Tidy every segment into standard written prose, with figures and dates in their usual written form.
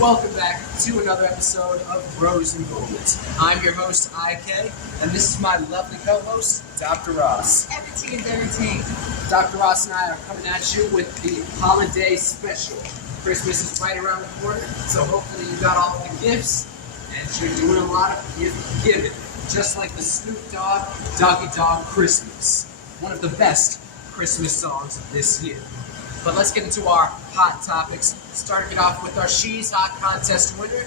Welcome back to another episode of Rose and Gold. I'm your host, IK, and this is my lovely co-host, Dr. Ross. Everything is everything. Dr. Ross and I are coming at you with the holiday special. Christmas is right around the corner, so hopefully you got all the gifts, and you're doing a lot of gift giving, just like the Snoop Dogg Doggy Dog Christmas, one of the best Christmas songs of this year. But let's get into our hot topics, starting it off with our She's Hot contest winner,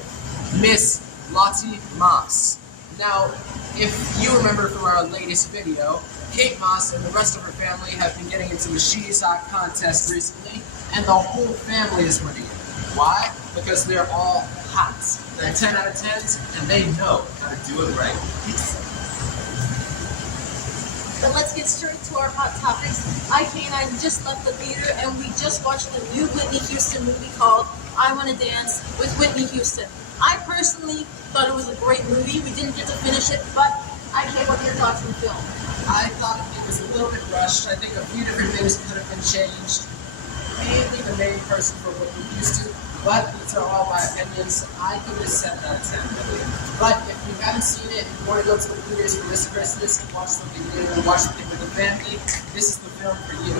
Miss Lottie Moss. Now, if you remember from our latest video, Kate Moss and the rest of her family have been getting into the She's Hot contest recently, and the whole family is winning it. Why? Because they're all hot. They're 10 out of 10s, and they know how to do it right. But let's get straight to our hot topics. IK and I just left the theater and we just watched the new Whitney Houston movie called I Wanna Dance with Whitney Houston. I personally thought it was a great movie. We didn't get to finish it, but IK, what are your thoughts on the film? I thought it was a little bit rushed. I think a few different things could have been changed. Mainly the main person for Whitney Houston, but these are all my opinions. I give it a 7 out of 10, really. But if you haven't seen it, if you want to go to the theaters for this Christmas and watch something new and watch something with the family, this is the film for you.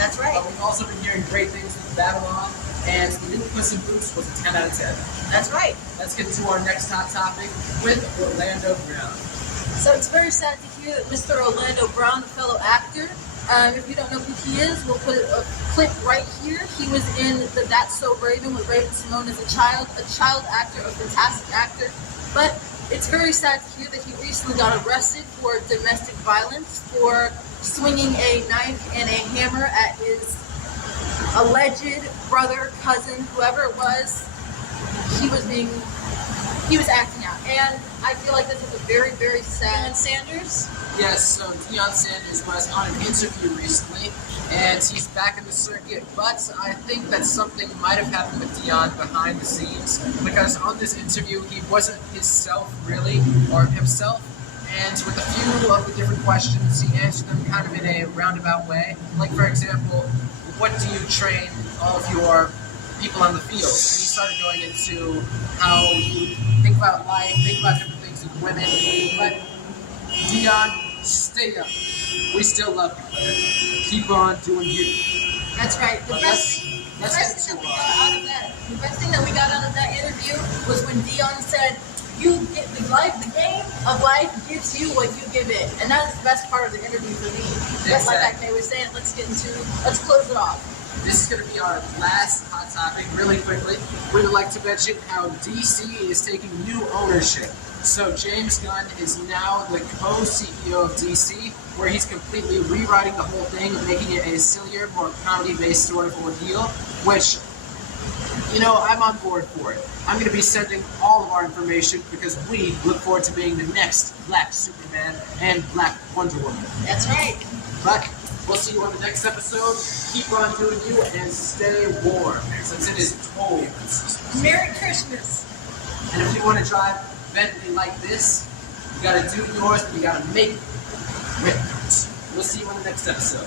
That's right. But we've also been hearing great things with Babylon, and the new Puss in Boots was a 10 out of 10. That's right. Let's get to our next hot topic with Orlando Brown. So it's very sad to hear that Mr. Orlando Brown, a fellow actor, if you don't know who he is, we'll put a clip right here. He was in the That's So Raven with Raven Simone as a child actor, a fantastic actor. But it's very sad to hear that he recently got arrested for domestic violence, for swinging a knife and a hammer at his alleged brother, cousin, whoever it was. He was acting out. And I feel like this is a very, very sad. Deon Sanders? Yes, so Deon Sanders was on an interview recently, and he's back in the circuit, but I think that something might have happened with Deon behind the scenes, because on this interview, he wasn't himself, and with a few of the different questions, he answered them kind of in a roundabout way. Like, for example, what do you train all of your people on the field? And he started going into how you think about life, think about different things with women, but Deon, stay up. We still love you, man. Keep on doing you. That's right. The best thing that we got out of that interview was when Deon said, "You get the game of life gives you what you give it," and that is the best part of the interview for me. Just like I was saying, let's close it off. This is going to be our last hot topic. Really quickly, we would like to mention how DC is taking new ownership. So James Gunn is now the co-CEO of DC, where he's completely rewriting the whole thing and making it a sillier, more comedy-based sort of ordeal, which, I'm on board for it. I'm going to be sending all of our information because we look forward to being the next Black Superman and Black Wonder Woman. That's right. But we'll see you on the next episode. Keep on doing you and stay warm, since it is cold. Merry Christmas. And if you want to drive Bentley like this, you gotta do yours, but you gotta make it. We'll see you on the next episode.